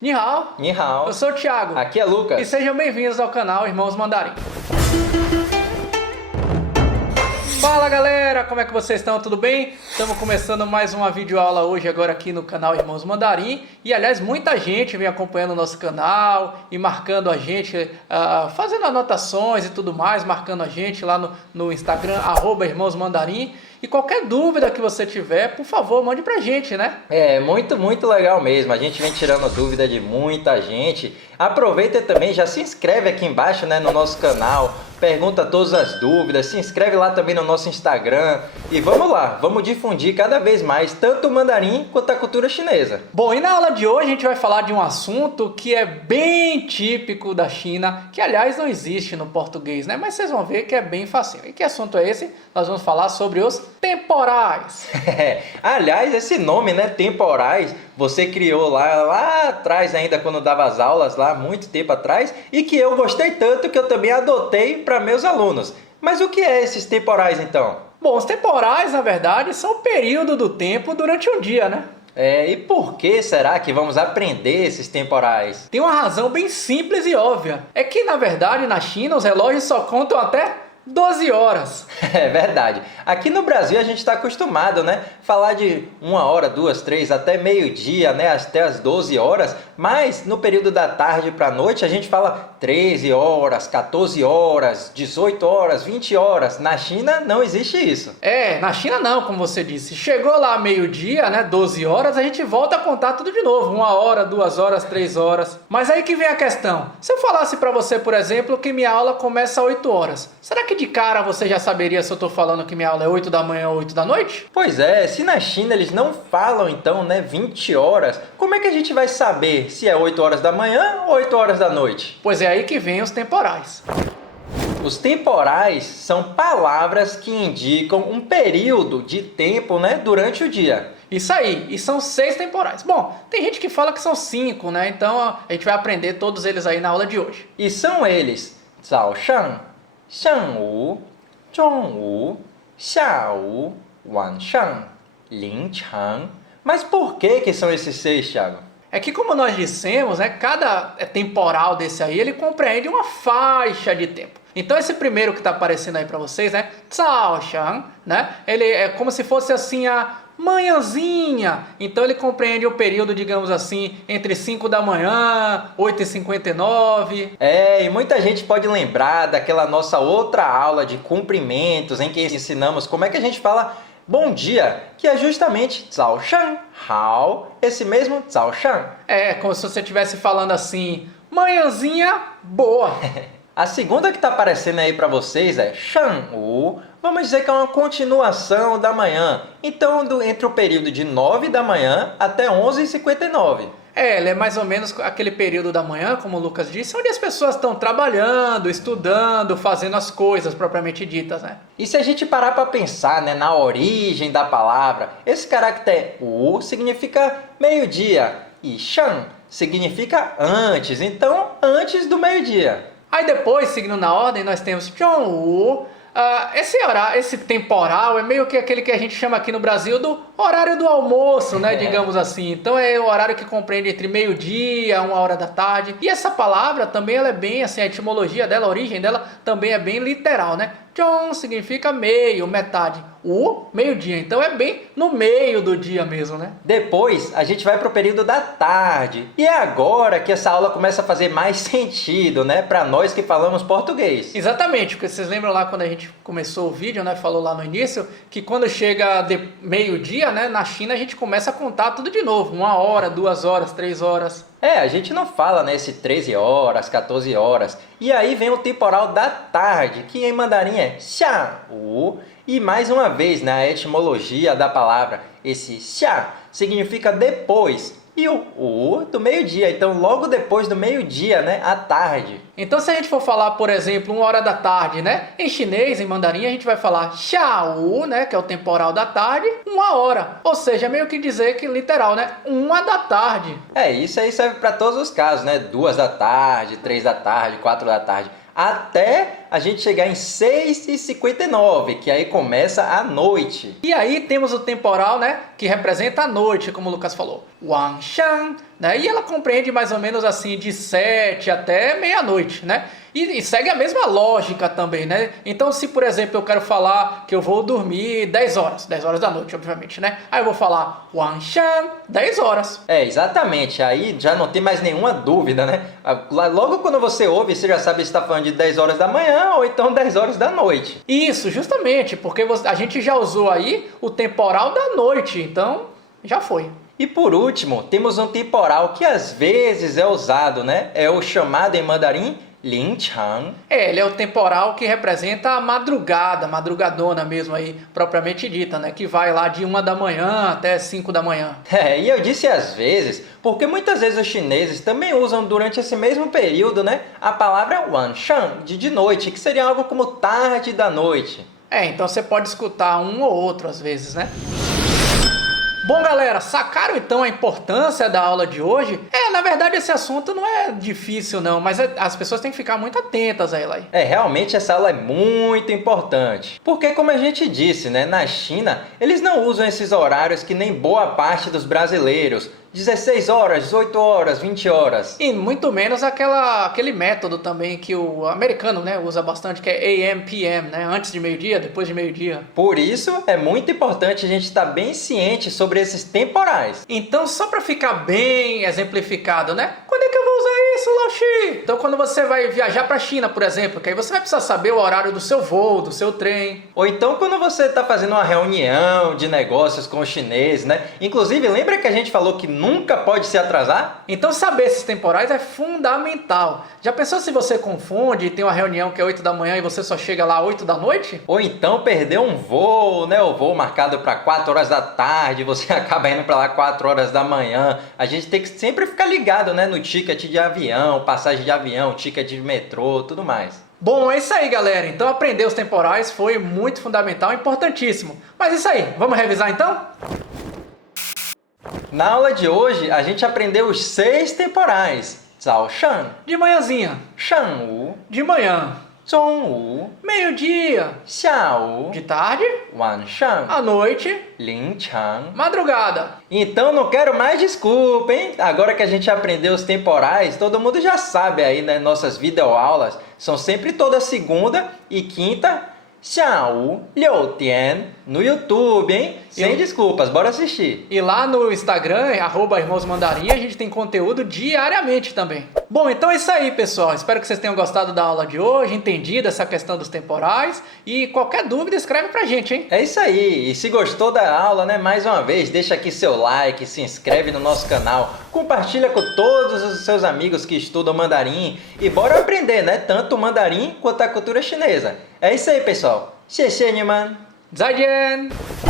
Ni hao, Ni hao. eu sou o Thiago. Aqui é Lucas. E sejam bem-vindos ao canal Irmãos Mandarim. Fala galera, como é que vocês estão? Tudo bem? Estamos começando mais uma videoaula hoje agora aqui no canal Irmãos Mandarim. E aliás, muita gente vem acompanhando o nosso canal e marcando a gente, fazendo anotações e tudo mais, marcando a gente lá no Instagram, @Irmãos Mandarim. E qualquer dúvida que você tiver, por favor, mande pra gente, né? É, muito legal mesmo. A gente vem tirando dúvida de muita gente. Aproveita também, já se inscreve aqui embaixo, né, no nosso canal. Pergunta todas as dúvidas, se inscreve lá também no nosso Instagram. E vamos lá, vamos difundir cada vez mais tanto o mandarim quanto a cultura chinesa. Bom, e na aula de hoje a gente vai falar de um assunto que é bem típico da China, que aliás não existe no português, né? Mas vocês vão ver que é bem facinho. E que assunto é esse? Nós vamos falar sobre os temporais. Aliás, esse nome, né, temporais, você criou lá atrás ainda, quando dava as aulas lá, muito tempo atrás, e que eu gostei tanto que eu também adotei para meus alunos. Mas o que é esses temporais então? Bom, os temporais, na verdade, são o período do tempo durante um dia, né? E por que será que vamos aprender esses temporais? Tem uma razão bem simples e óbvia. É que, na verdade, na China, os relógios só contam até 12 horas. É verdade. Aqui no Brasil a gente está acostumado, né? Falar de 1 hora, 2, 3, até meio-dia, né? Até as 12 horas. Mas no período da tarde para a noite a gente fala 13 horas, 14 horas, 18 horas, 20 horas. Na China não existe isso. Na China não, como você disse. Chegou lá meio-dia, né? 12 horas, a gente volta a contar tudo de novo. 1 hora, 2 horas, 3 horas. Mas aí que vem a questão. Se eu falasse para você, por exemplo, que minha aula começa às 8 horas, será que de cara você já saberia se eu tô falando que minha aula é 8 da manhã ou 8 da noite? Pois é, se na China eles não falam então, né, 20 horas, como é que a gente vai saber se é 8 horas da manhã ou 8 horas da noite? Pois é aí que vem os temporais. Os temporais são palavras que indicam um período de tempo, né, durante o dia. Isso aí, e são 6 temporais. Bom, tem gente que fala que são 5, né? Então a gente vai aprender todos eles aí na aula de hoje. E são eles: 早上, 上午, 中午, 下午, 晚上, 凌晨. Mas por que são esses 6, Thiago? É que, como nós dissemos, né, cada temporal desse aí, ele compreende uma faixa de tempo. Então esse primeiro que está aparecendo aí para vocês, né, 早上, né, ele é como se fosse assim a manhãzinha. Então ele compreende o período, digamos assim, entre 5 da manhã, 8h59. E muita gente pode lembrar daquela nossa outra aula de cumprimentos, em que ensinamos como é que a gente fala bom dia, que é justamente 早上好, esse mesmo 早上. É, como se você estivesse falando assim, manhãzinha boa. A segunda que está aparecendo aí para vocês é 上午, vamos dizer que é uma continuação da manhã. Então, entre o período de 9 da manhã até 11h59. Ele é mais ou menos aquele período da manhã, como o Lucas disse, onde as pessoas estão trabalhando, estudando, fazendo as coisas propriamente ditas, né? E se a gente parar para pensar, né, na origem da palavra, esse caractere u significa meio-dia e shan significa antes, então antes do meio-dia. Aí depois, seguindo na ordem, nós temos Zhongwu. Esse temporal é meio que aquele que a gente chama aqui no Brasil do horário do almoço, né? Digamos assim. Então é o horário que compreende entre meio-dia, 1 hora da tarde. E essa palavra também ela é bem assim, a etimologia dela, a origem dela também é bem literal, né? Zhong significa meio, metade. Meio-dia. Então é bem no meio do dia mesmo, né? Depois a gente vai para o período da tarde. E é agora que essa aula começa a fazer mais sentido, né? Para nós que falamos português. Exatamente, porque vocês lembram lá quando a gente começou o vídeo, né? Falou lá no início que quando chega de meio-dia, né? Na China a gente começa a contar tudo de novo. 1 hora, 2 horas, 3 horas. A gente não fala nesse 13 horas, 14 horas. E aí vem o temporal da tarde, que em mandarim é 下午. E mais uma vez, na etimologia da palavra, esse 下 significa depois. E o do meio-dia, então logo depois do meio-dia, né, à tarde. Então se a gente for falar, por exemplo, 1 hora da tarde, né, em chinês, em mandarim, a gente vai falar 下午, né, que é o temporal da tarde, 1 hora. Ou seja, meio que dizer que literal, né, 1 da tarde. Isso aí serve para todos os casos, né, 2 da tarde, 3 da tarde, 4 da tarde. Até a gente chegar em 6h59, que aí começa a noite. E aí temos o temporal, né, que representa a noite, como o Lucas falou. Wangshan, né? E ela compreende mais ou menos assim de 7 até meia-noite, né? E segue a mesma lógica também, né? Então, se por exemplo eu quero falar que eu vou dormir 10 horas da noite, obviamente, né? Aí eu vou falar Wanshan, 10 horas. É, exatamente. Aí já não tem mais nenhuma dúvida, né? Logo quando você ouve, você já sabe se está falando de 10 horas da manhã ou então 10 horas da noite. Isso, justamente, porque a gente já usou aí o temporal da noite, então já foi. E por último, temos um temporal que às vezes é usado, né? É o chamado em mandarim Linchang. Ele é o temporal que representa a madrugada, madrugadona mesmo aí, propriamente dita, né? Que vai lá de 1 da manhã até 5 da manhã. E eu disse às vezes, porque muitas vezes os chineses também usam durante esse mesmo período, né? A palavra Wanshan, de noite, que seria algo como tarde da noite. Então você pode escutar um ou outro às vezes, né? Bom, galera, sacaram então a importância da aula de hoje? Na verdade esse assunto não é difícil não, mas as pessoas têm que ficar muito atentas a ele aí. Realmente essa aula é muito importante. Porque como a gente disse, né, na China, eles não usam esses horários que nem boa parte dos brasileiros. 16 horas, 18 horas, 20 horas. E muito menos aquele método também que o americano, né, usa bastante, que é AM, PM, né? Antes de meio-dia, depois de meio-dia. Por isso, é muito importante a gente estar bem ciente sobre esses temporais. Então, só para ficar bem exemplificado, né? Quando é que eu vou usar isso, Laoshi? Então, quando você vai viajar para a China, por exemplo, que aí você vai precisar saber o horário do seu voo, do seu trem. Ou então, quando você está fazendo uma reunião de negócios com os chineses, né? Inclusive, lembra que a gente falou que nunca pode se atrasar? Então saber esses temporais é fundamental. Já pensou se você confunde e tem uma reunião que é 8 da manhã e você só chega lá 8 da noite? Ou então perder um voo, né? O voo marcado para 4 horas da tarde, você acaba indo para lá 4 horas da manhã. A gente tem que sempre ficar ligado, né? No ticket de avião, passagem de avião, ticket de metrô, tudo mais. Bom, é isso aí, galera. Então aprender os temporais foi muito fundamental, importantíssimo. Mas é isso aí, vamos revisar então? Na aula de hoje, a gente aprendeu os 6 temporais. Zao Shan, de manhãzinha. Shan Wu, De manhã. Zong Wu, Meio-dia. Xia Wu, De tarde. Wan Shan, À noite. Lin Chang. Madrugada. Então não quero mais desculpa, hein? Agora que a gente aprendeu os temporais, todo mundo já sabe aí, né? Nossas videoaulas são sempre toda segunda e quinta, 下午6点 no YouTube, hein? Sem desculpas, bora assistir. E lá no Instagram, @irmãosmandarim, a gente tem conteúdo diariamente também. Bom, então é isso aí, pessoal. Espero que vocês tenham gostado da aula de hoje, entendido essa questão dos temporais. E qualquer dúvida, escreve pra gente, hein? É isso aí. E se gostou da aula, né? Mais uma vez, deixa aqui seu like, se inscreve no nosso canal, compartilha com todos os seus amigos que estudam mandarim. E bora aprender, né? Tanto o mandarim quanto a cultura chinesa. É isso aí, pessoal. 谢谢你们。再见。